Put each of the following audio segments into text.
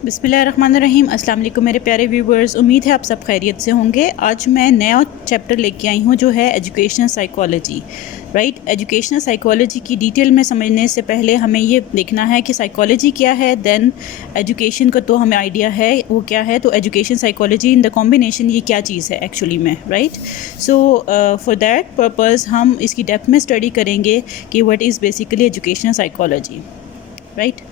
बिस्मिल्लाहिर्रहमानिर्रहीम। अस्सलाम वालेकुम मेरे प्यारे व्यूवर्स, उम्मीद है आप सब खैरियत से होंगे। आज मैं नया चैप्टर लेके आई हूँ जो है educational psychology. Right, educational psychology की डिटेल में समझने से पहले हमें ये देखना है कि साइकोलॉजी क्या है। देन एजुकेशन का तो हमें आइडिया है वो क्या है, तो education psychology in the combination ये क्या चीज़ है एक्चुअली में। Right, so for that purpose हम इसकी डेप्थ में स्टडी करेंगे कि what is basically educational psychology. Right,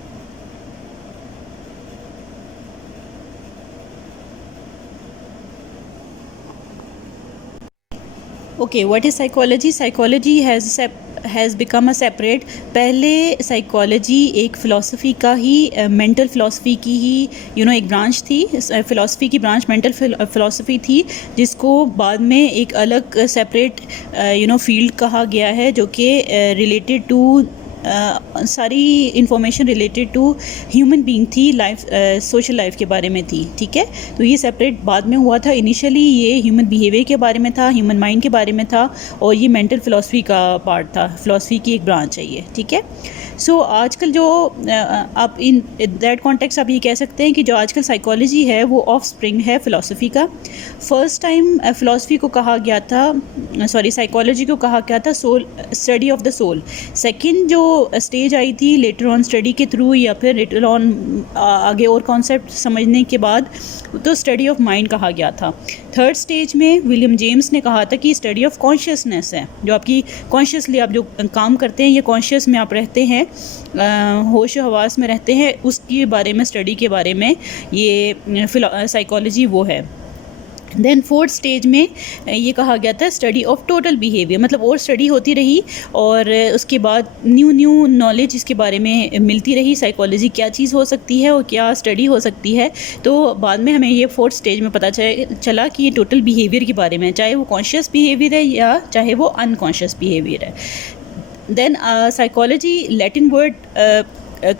okay, what is psychology? Psychology has become a separate. पहले साइकोलॉजी एक फ़िलासफ़ी का ही मेंटल फ़िलासफ़ी की ही एक ब्रांच थी। फ़िलासफ़ी की ब्रांच मेंटल फ़िलासफ़ी थी, जिसको बाद में एक अलग सेपरेट फील्ड कहा गया है, जो कि रिलेटेड टू सारी information related to human being थी, लाइफ सोशल लाइफ के बारे में थी। ठीक है, तो ये सेपरेट बाद में हुआ था। इनिशियली ये ह्यूमन बिहेवियर के बारे में था, ह्यूमन माइंड के बारे में था, और ये मेंटल फ़िलासफ़ी का पार्ट था, फ़िलासफ़ी की एक ब्रांच है ये। ठीक है, सो आजकल जो आप इन दैट कॉन्टेक्स्ट आप ये कह सकते हैं कि जो आजकल साइकोलॉजी है वो ऑफ स्प्रिंग है फ़िलासफ़ी का। फर्स्ट टाइम फ़िलासफ़ी को कहा गया था, साइकोलॉजी को कहा गया था soul, study of the soul. Second जो स्टेज आई थी लेटर ऑन स्टडी के थ्रू, या फिर लेटर ऑन आगे और कॉन्सेप्ट समझने के बाद, तो स्टडी ऑफ माइंड कहा गया था। थर्ड स्टेज में विलियम जेम्स ने कहा था कि स्टडी ऑफ कॉन्शियसनेस है, जो आपकी कॉन्शियसली आप जो काम करते हैं, ये कॉन्शियस में आप रहते हैं, होश हवास में रहते हैं, उसके बारे में, स्टडी के बारे में ये साइकोलॉजी वो है। देन फोर्थ स्टेज में ये कहा गया था स्टडी ऑफ टोटल बिहेवियर, मतलब और स्टडी होती रही और उसके बाद न्यू नॉलेज इसके बारे में मिलती रही, साइकोलॉजी क्या चीज़ हो सकती है और क्या स्टडी हो सकती है। तो बाद में हमें ये फोर्थ स्टेज में पता चला कि ये टोटल बिहेवियर के बारे में, चाहे वो कॉन्शियस बिहेवियर है या चाहे वो अनकॉन्शियस बिहेवियर है। देन साइकोलॉजी लैटिन वर्ड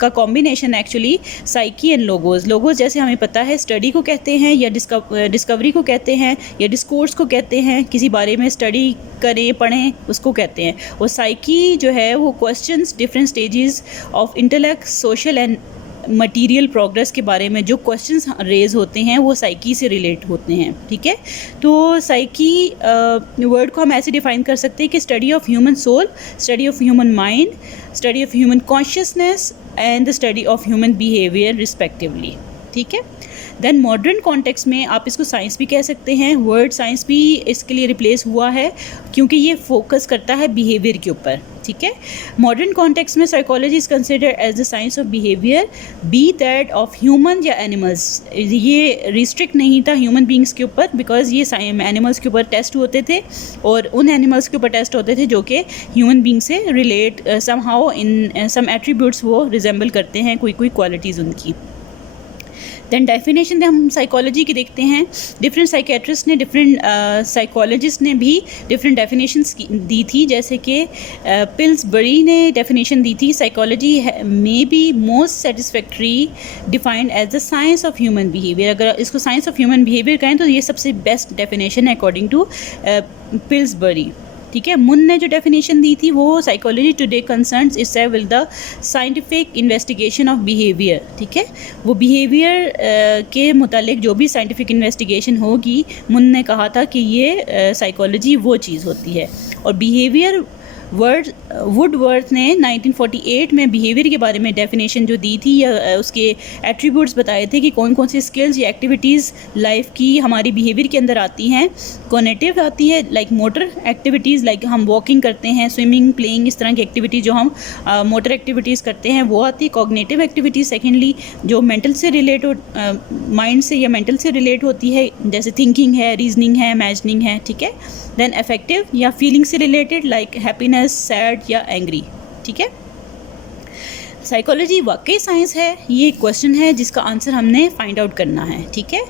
का combination actually psyche and logos. Logos जैसे हमें पता है स्टडी को कहते हैं, या डिस्कवरी को कहते हैं, या डिस्कोर्स को कहते हैं, किसी बारे में स्टडी करें पढ़ें उसको कहते हैं। और साइकी जो है वो questions different stages of intellect, social and material progress के बारे में जो क्वेश्चंस रेज होते हैं वो साइकी से रिलेट होते हैं। ठीक है, तो साइकी वर्ड को हम ऐसे डिफाइन कर सकते हैं कि study of human soul, study of human mind, study of human consciousness and the study of human behaviour respectively. ठीक है, देन मॉडर्न कॉन्टेक्स्ट में आप इसको साइंस भी कह सकते हैं। वर्ड साइंस भी इसके लिए रिप्लेस हुआ है क्योंकि ये फोकस करता है बिहेवियर के ऊपर। ठीक है, मॉडर्न कॉन्टेक्स्ट में psychology is considered as the science of behaviour, be that of human या एनिमल्स। ये रिस्ट्रिक्ट नहीं था ह्यूमन बींग्स के ऊपर, बिकॉज ये एनिमल्स के ऊपर टेस्ट होते थे और उन एनिमल्स के ऊपर टेस्ट होते थे जो कि ह्यूमन बींग से रिलेट समहाउ इन सम एट्रीब्यूट्स वो रिजेंबल करते हैं, कोई क्वालिटीज़ उनकी। दैन डेफिनेशन हम साइकोलॉजी की देखते हैं। डिफरेंट साइकेट्रिस्ट ने, डिफरेंट साइकोलॉजिस्ट ने भी डिफरेंट डेफिनेशंस दी थी, जैसे कि पिल्सबरी ने डेफिनेशन दी थी, साइकोलॉजी में be most satisfactory defined as the science of human behaviour. अगर इसको साइंस ऑफ ह्यूमन बिहेवियर कहें तो ये सबसे बेस्ट डेफिनेशन है अकॉर्डिंग टू पिल्सबरी। ठीक है, मुन ने जो डेफिनेशन दी थी वो psychology today concerns itself with the scientific investigation of behaviour. ठीक है, वो बिहेवियर के मुतालिक जो भी साइंटिफिक इन्वेस्टिगेशन होगी, मुन ने कहा था कि ये साइकोलॉजी वो चीज़ होती है। और बिहेवियर वुडवर्थ ने 1948 में बिहेवियर के बारे में डेफिनेशन जो दी थी, या उसके एट्रीब्यूट्स बताए थे कि कौन कौन सी स्किल्स या एक्टिविटीज़ लाइफ की हमारी बिहेवियर के अंदर आती हैं। कॉग्निटिव आती है, लाइक मोटर एक्टिविटीज़, लाइक हम वॉकिंग करते हैं, स्विमिंग, प्लेइंग, इस तरह की एक्टिविटी जो हम मोटर एक्टिविटीज़ करते हैं वो आती है। कॉग्निटिव एक्टिविटीज़ सेकेंडली जो मेंटल से रिलेट माइंड से या मेंटल से रिलेट होती है, जैसे थिंकिंग है, रीजनिंग है, इमेजिनिंग है। ठीक है, देन अफेक्टिव या फीलिंग से रिलेटेड, लाइक हैप्पीनेस, सैड या एंग्री। ठीक है, साइकोलॉजी वाकई साइंस है, ये क्वेश्चन है जिसका आंसर हमने फाइंड आउट करना है। ठीक है,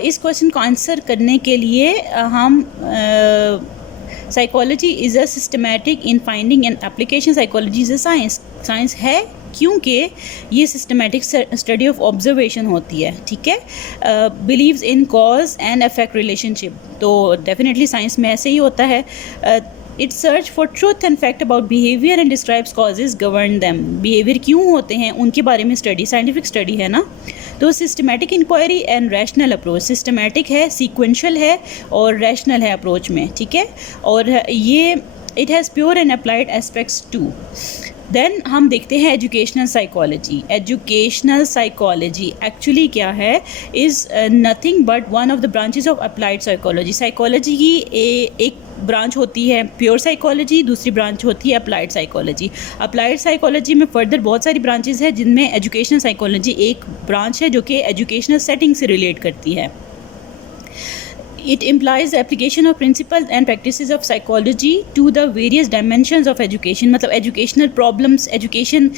इस क्वेश्चन को आंसर करने के लिए हम psychology is a systematic in finding and application. Psychology is a science है क्योंकि ये सिस्टमैटिक स्टडी ऑफ ऑब्जर्वेशन होती है। ठीक है, believes in cause and effect relationship, तो डेफिनेटली साइंस में ऐसे ही होता है। It search for truth and fact about behaviour and describes causes govern them. Behaviour क्यों होते हैं उनके बारे में स्टडी, साइंटिफिक स्टडी है ना। तो systematic inquiry and rational approach, systematic है, सीक्वेंशियल है और रैशनल है अप्रोच में, ठीक है। और ये it has pure and applied aspects too. Then हम देखते हैं educational psychology. Educational psychology actually क्या है, is nothing but one of the branches of applied psychology. Psychology की एक ब्रांच होती है प्योर साइकोलॉजी, दूसरी ब्रांच होती है अप्लाइड साइकोलॉजी। अप्लाइड साइकोलॉजी में फर्दर बहुत सारी ब्रांचेस हैं, जिनमें एजुकेशनल साइकोलॉजी एक ब्रांच है जो कि एजुकेशनल सेटिंग से रिलेट करती है। It implies the application of principles and practices of psychology to the various dimensions of education। मतलब educational problems, education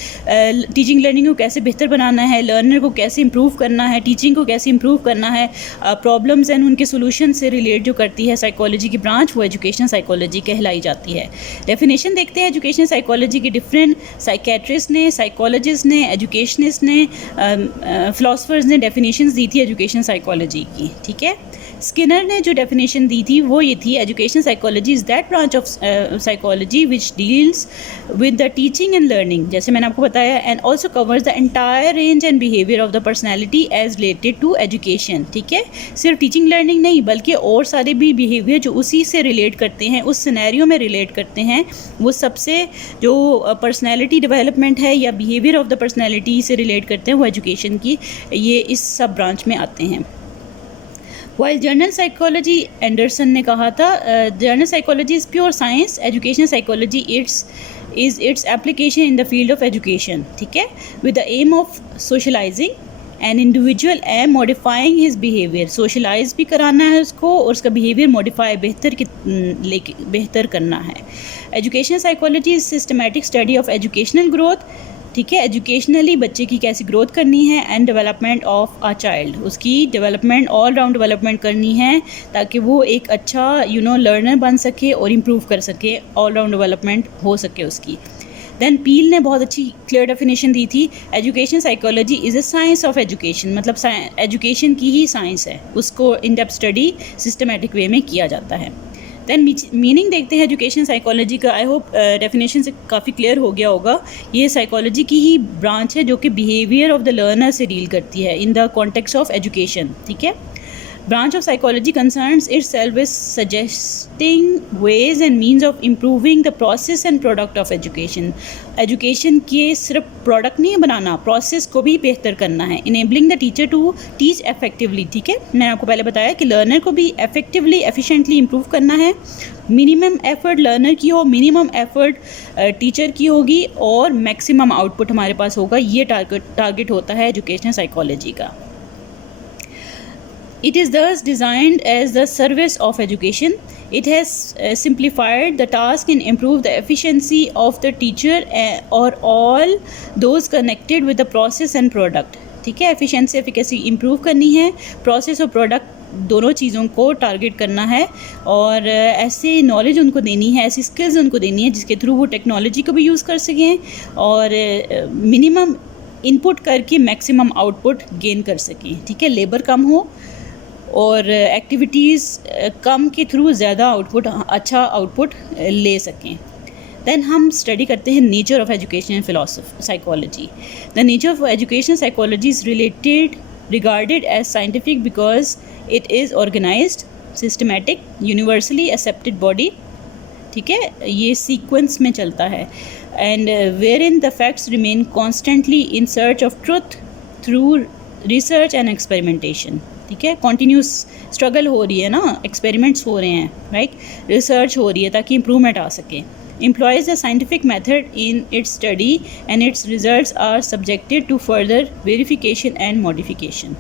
teaching learning को कैसे बेहतर बनाना है, लर्नर को कैसे इम्प्रूव करना है, टीचिंग को कैसे इम्प्रूव करना है, प्रॉब्लम्स एंड उनके सोल्यूशन से रिलेट जो करती है साइकोलॉजी की ब्रांच, वो एजुकेशनल साइकोलॉजी कहलाई जाती है। डेफिनेशन देखते हैं एजुकेशनल साइकोलॉजी की। डिफरेंट साइकेट्रिस्ट ने, साइकोलॉजिस्ट ने, एजुकेशनिस्ट ने, फिलोसफर्स ने डेफिनेशंस दी थी एजुकेशनल साइकोलॉजी की, ठीक है। स्किनर ने जो डेफिनेशन दी थी वो ये थी, education psychology is that branch of psychology which deals with the teaching and learning, जैसे मैंने आपको बताया, and also covers the entire range and behaviour of the personality as related to education, ठीक है। सिर्फ टीचिंग लर्निंग नहीं बल्कि और सारे भी बिहेवियर जो उसी से रिलेट करते हैं, उस सिनेरियो में रिलेट करते हैं, वो सबसे जो पर्सनैलिटी डेवलपमेंट है या बिहेवियर ऑफ द पर्सनैलिटी से रिलेट करते हैं, वो एजुकेशन की ये इस सब ब्रांच में आते हैं। वाइल जर्नल साइकोलॉजी, एंडरसन ने कहा था, journal psychology is pure science, education psychology its application in the field of education, ठीक है, with the aim of socialising an individual and modifying his behaviour. Socialise भी कराना है उसको और उसका बिहेवियर मॉडिफाई बेहतर करना है। Education psychology is systematic study of educational growth, ठीक है, एजुकेशनली बच्चे की कैसी ग्रोथ करनी है, and development of a child, उसकी डेवलपमेंट, ऑल राउंड डेवलपमेंट करनी है ताकि वो एक अच्छा लर्नर बन सके और इम्प्रूव कर सके, ऑल राउंड डेवलपमेंट हो सके उसकी। देन पील ने बहुत अच्छी क्लियर डेफिनेशन दी थी, education psychology is a science of education, मतलब एजुकेशन की ही साइंस है, उसको इन डेप्थ स्टडी सिस्टमेटिक वे में किया जाता है। दैन मीनिंग देखते हैं एजुकेशन साइकोलॉजी का। आई होप डेफिनेशन से काफ़ी क्लियर हो गया होगा। ये साइकोलॉजी की ही ब्रांच है जो कि बिहेवियर ऑफ द लर्नर से डील करती है in the context of education, ठीक है। branch of psychology concerns itself with suggesting ways and means of improving the process and product of education। Education के सिर्फ प्रोडक्ट नहीं बनाना, प्रोसेस को भी बेहतर करना है। Enabling the teacher to teach effectively, ठीक है, मैंने आपको पहले बताया कि लर्नर को भी इफेक्टिवली, एफिशिएंटली इम्प्रूव करना है। मिनिमम एफर्ट लर्नर की हो, मिनिमम एफर्ट टीचर की होगी और मैक्सिमम आउटपुट हमारे पास होगा। ये टारगेट होता है एजुकेशनल साइकोलॉजी का। It is thus designed as the service of education. It has simplified the task and improved the efficiency of the teacher or all those connected with the process and product, ठीक है। Efficiency, efficacy improve करनी है, process और product दोनों चीज़ों को target करना है और ऐसे नॉलेज उनको देनी है, ऐसी स्किल्स उनको देनी है जिसके थ्रू वो टेक्नोलॉजी को भी यूज़ कर सकें और मिनिमम इनपुट करके मैक्सिमम आउटपुट गेन कर सकें, ठीक है। लेबर कम हो और एक्टिविटीज़ कम के थ्रू ज़्यादा आउटपुट, अच्छा आउटपुट ले सकें। देन हम स्टडी करते हैं nature of education philosophy psychology. The nature of education psychology is regarded as scientific because it is organised, systematic, universally accepted body, ठीक है, ये सीक्वेंस में चलता है। And wherein the facts remain constantly in search of truth through research and experimentation, ठीक है। Continuous struggle हो रही है ना, एक्सपेरिमेंट्स हो रहे हैं, राइट, रिसर्च हो रही है ताकि इम्प्रूवमेंट आ सके। Employs the scientific method in its study and its results are subjected to further verification and modification.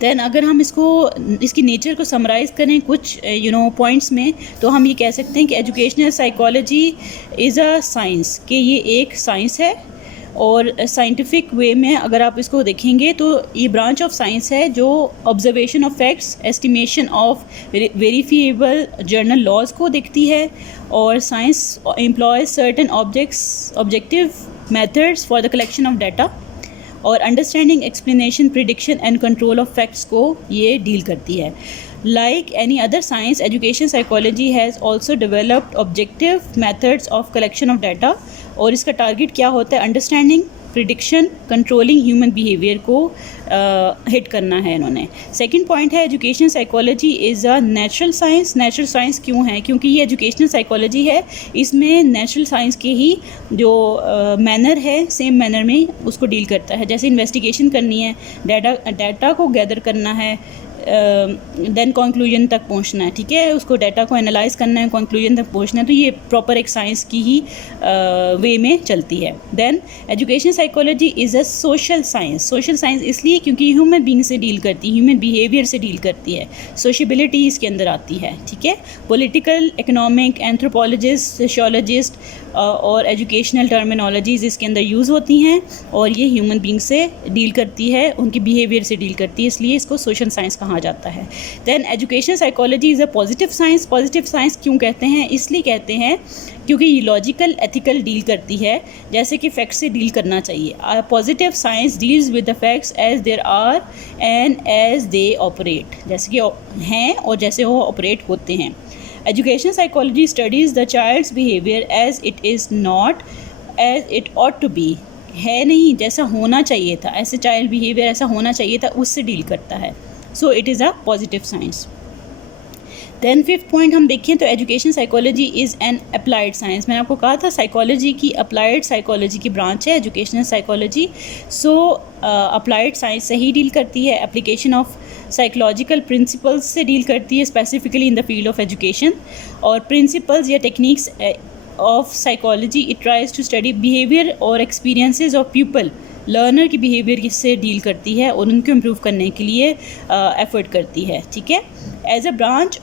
Then अगर हम इसकी नेचर को समराइज़ करें कुछ पॉइंट्स में, तो हम ये कह सकते हैं कि educational psychology is a science, कि ये एक साइंस है और साइंटिफिक वे में अगर आप इसको देखेंगे तो ये ब्रांच ऑफ साइंस है जो observation of facts, estimation of verifiable general laws को देखती है और science employs certain objective methods for the collection of data और understanding, explanation, prediction and control of facts को ये डील करती है। Like any other science, education psychology has also developed objective methods of collection of data, और इसका target क्या होता है? Understanding, prediction, controlling human behaviour को हिट करना है इन्होंने। सेकंड पॉइंट है education psychology is a natural science. Natural science क्यों है? क्योंकि ये एजुकेशनल साइकोलॉजी है, इसमें नेचुरल साइंस के ही जो मैनर है सेम मैनर में उसको डील करता है। जैसे इन्वेस्टिगेशन करनी है, डाटा को गैदर करना है, देन कंक्लूजन तक पहुंचना है, ठीक है, उसको डाटा को एनालाइज करना है, कंक्लूजन तक पहुंचना है, तो ये प्रॉपर एक साइंस की ही वे में चलती है। Then education psychology is a social science. Social science इसलिए क्योंकि ह्यूमन बीइंग से डील करती है, ह्यूमन बिहेवियर से डील करती है, सोशबिलिटी इसके अंदर आती है, ठीक है। पॉलिटिकल, इकोनॉमिक, एंथ्रोपोलॉजिस्ट, सोशियोलॉजिस्ट और एजुकेशनल टर्मिनोलॉजीज इसके अंदर यूज़ होती हैं, और ये ह्यूमन बीइंग से डील करती है, उनकी बिहेवियर से डील करती है, इसलिए इसको सोशल साइंस कहा जाता है। Then education psychology is a positive science. Positive science क्यों कहते हैं? इसलिए कहते हैं क्योंकि ये लॉजिकल, एथिकल डील करती है, जैसे कि फैक्ट्स से डील करना चाहिए। Positive science deals with the facts as they are and as they operate, जैसे कि हैं और जैसे वो ऑपरेट होते हैं। Education psychology studies the child's behaviour as it is not as it ought to be, है नहीं जैसा होना चाहिए था, ऐसे चाइल्ड बिहेवियर ऐसा होना चाहिए था, उससे डील करता है। So it is a positive science. Then fifth point हम देखें तो education psychology is an applied science. मैंने आपको कहा था साइकोलॉजी की अप्लाइड साइकोलॉजी की ब्रांच है educational psychology. So applied science से ही डील करती है, एप्लीकेशन ऑफ साइकोलॉजिकल प्रिंसिपल्स से डील करती है, specifically in the field of education. और प्रिंसिपल्स या techniques of psychology, it tries to study behaviour और एक्सपीरियंसेस ऑफ पीपल, लर्नर की बिहेवियर से डील करती है और उनको इम्प्रूव करने के लिए एफर्ट करती है, ठीक है। As a branch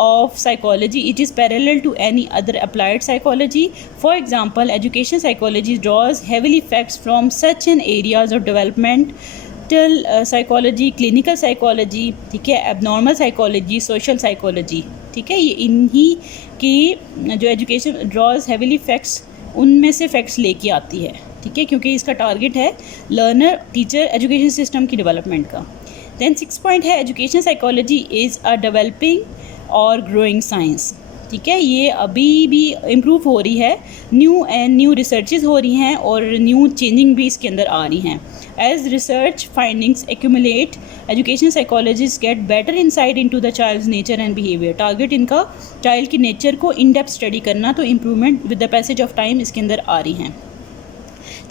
of psychology, it is parallel to any other applied psychology. For example, education psychology draws heavily facts from such an areas of developmental psychology, clinical psychology, ठीक है, abnormal psychology, social psychology, ठीक है। ये इन्हीं की जो education draws heavily facts, उनमें से फैक्ट्स लेके आती है, ठीक है, क्योंकि इसका टारगेट है लर्नर, टीचर, एजुकेशन सिस्टम की डेवलपमेंट का। देन 6 पॉइंट है education psychology is a developing और ग्रोइंग साइंस, ठीक है, ये अभी भी इम्प्रूव हो रही है, न्यू रिसर्चेज हो रही हैं और न्यू चेंजिंग भी इसके अंदर आ रही हैं। As research findings accumulate, education psychologist get better insight into the child's nature and behaviour. Target इनका चाइल्ड की नेचर को इन डेप्थ स्टडी करना, तो improvement with the passage of time इसके अंदर आ रही हैं।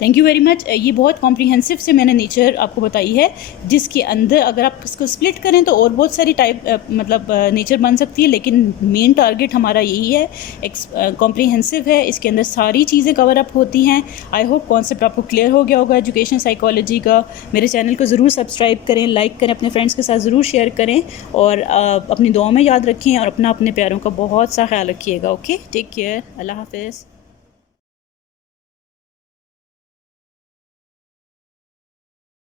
Thank you very much. ये बहुत कॉम्प्रिहेंसिव से मैंने नेचर आपको बताई है, जिसके अंदर अगर आप इसको स्प्लिट करें तो और बहुत सारी टाइप मतलब नेचर बन सकती है, लेकिन मेन टारगेट हमारा यही है, कॉम्प्रिहेंसिव है, इसके अंदर सारी चीज़ें कवर अप होती हैं। आई होप कॉन्सेप्ट आपको क्लियर हो गया होगा एजुकेशन साइकोलॉजी का। मेरे चैनल को ज़रूर सब्सक्राइब करें, लाइक करें, अपने फ्रेंड्स के साथ ज़रूर शेयर करें, और अपनी दुआ में याद रखें, और अपने प्यारों का बहुत सा ख्याल रखिएगा। ओके, टेक केयर, अल्लाह हाफिज़।